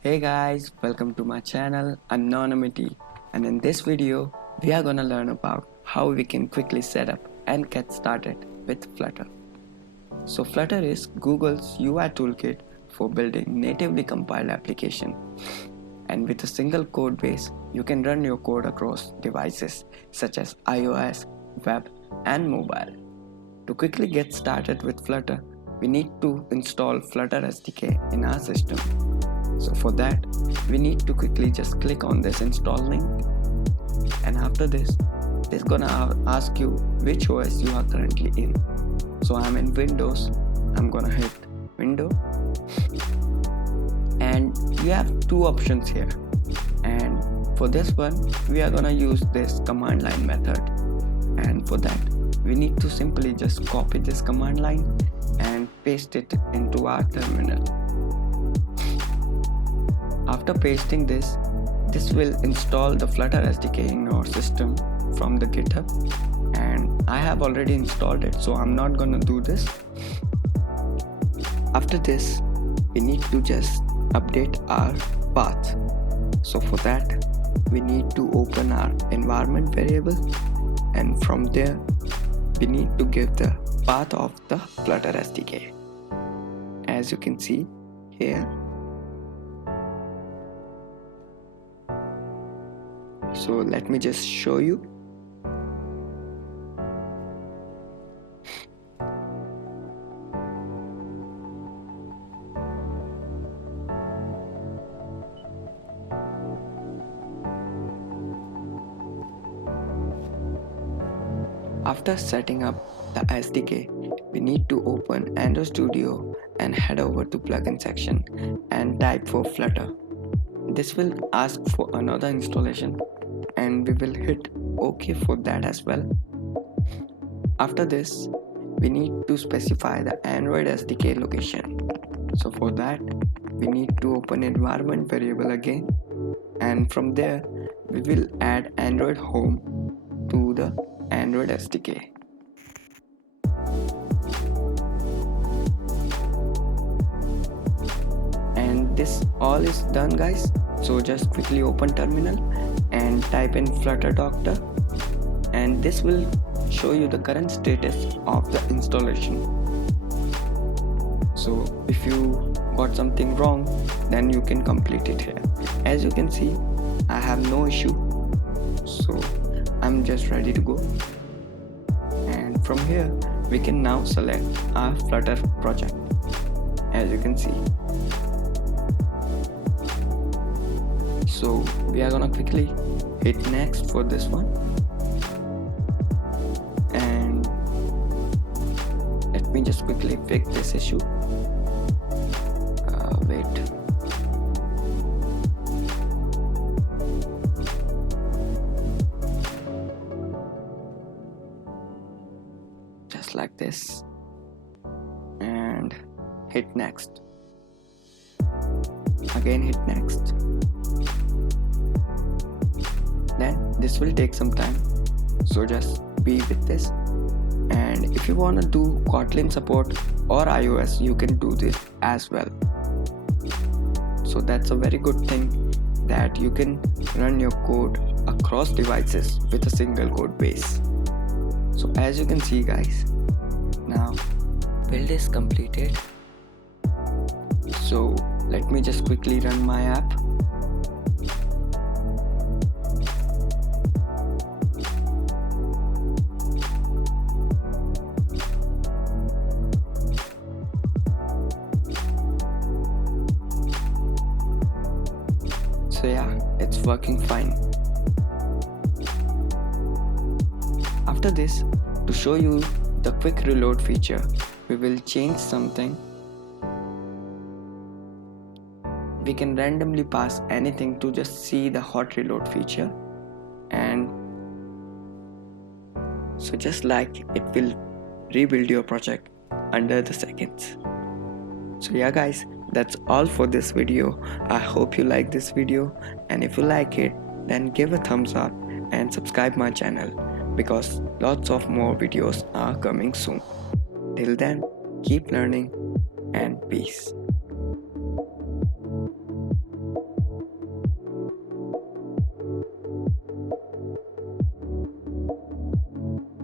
Hey guys, welcome to my channel Anonymity, and in this video we are gonna learn about how we can quickly set up and get started with Flutter. So Flutter is Google's UI toolkit for building natively compiled application, and with a single code base you can run your code across devices such as iOS, web and mobile. To quickly get started with Flutter, we need to install Flutter SDK in our system. So for that, we need to quickly just click on this install link, and after this, it's gonna ask you which OS you are currently in. So I'm in Windows, I'm gonna hit Window, and you have two options here. And for this one, we are gonna use this command line method, and for that, we need to simply just copy this command line and paste it into our terminal. After pasting this will install the Flutter SDK in your system from the GitHub, and I have already installed it, so I'm not gonna do this. After this, we need to just update our path. So for that, we need to open our environment variable, and from there, we need to give the path of the Flutter SDK. As you can see here. So let me just show you. After setting up the SDK, we need to open Android Studio and head over to plugin section and type for Flutter. This will ask for another installation, and we will hit OK for that as well. After this, we need to specify the Android SDK location. So for that, we need to open environment variable again, and from there we will add Android home to the Android SDK. And this all is done, guys. So just quickly open terminal and type in Flutter Doctor, and this will show you the current status of the installation. So if you got something wrong, then you can complete it here. As you can see, I have no issue, so I'm just ready to go. And from here we can now select our Flutter project, as you can see. So we are gonna quickly hit next for this one, and let me just quickly fix this issue. Wait. Just like this, and hit next. Again hit next. Then this will take some time, so just be with this. And if you want to do Kotlin support or iOS, you can do this as well. So that's a very good thing, that you can run your code across devices with a single code base. So as you can see, guys, now build is completed. So let me just quickly run my app. So yeah, it's working fine. After this, to show you the quick reload feature, we will change something. We can randomly pass anything to just see the hot reload feature, and so just like it will rebuild your project under the seconds. So yeah guys, that's all for this video. I hope you like this video, and if you like it, then give a thumbs up and subscribe my channel, because lots of more videos are coming soon. Till then, keep learning and peace.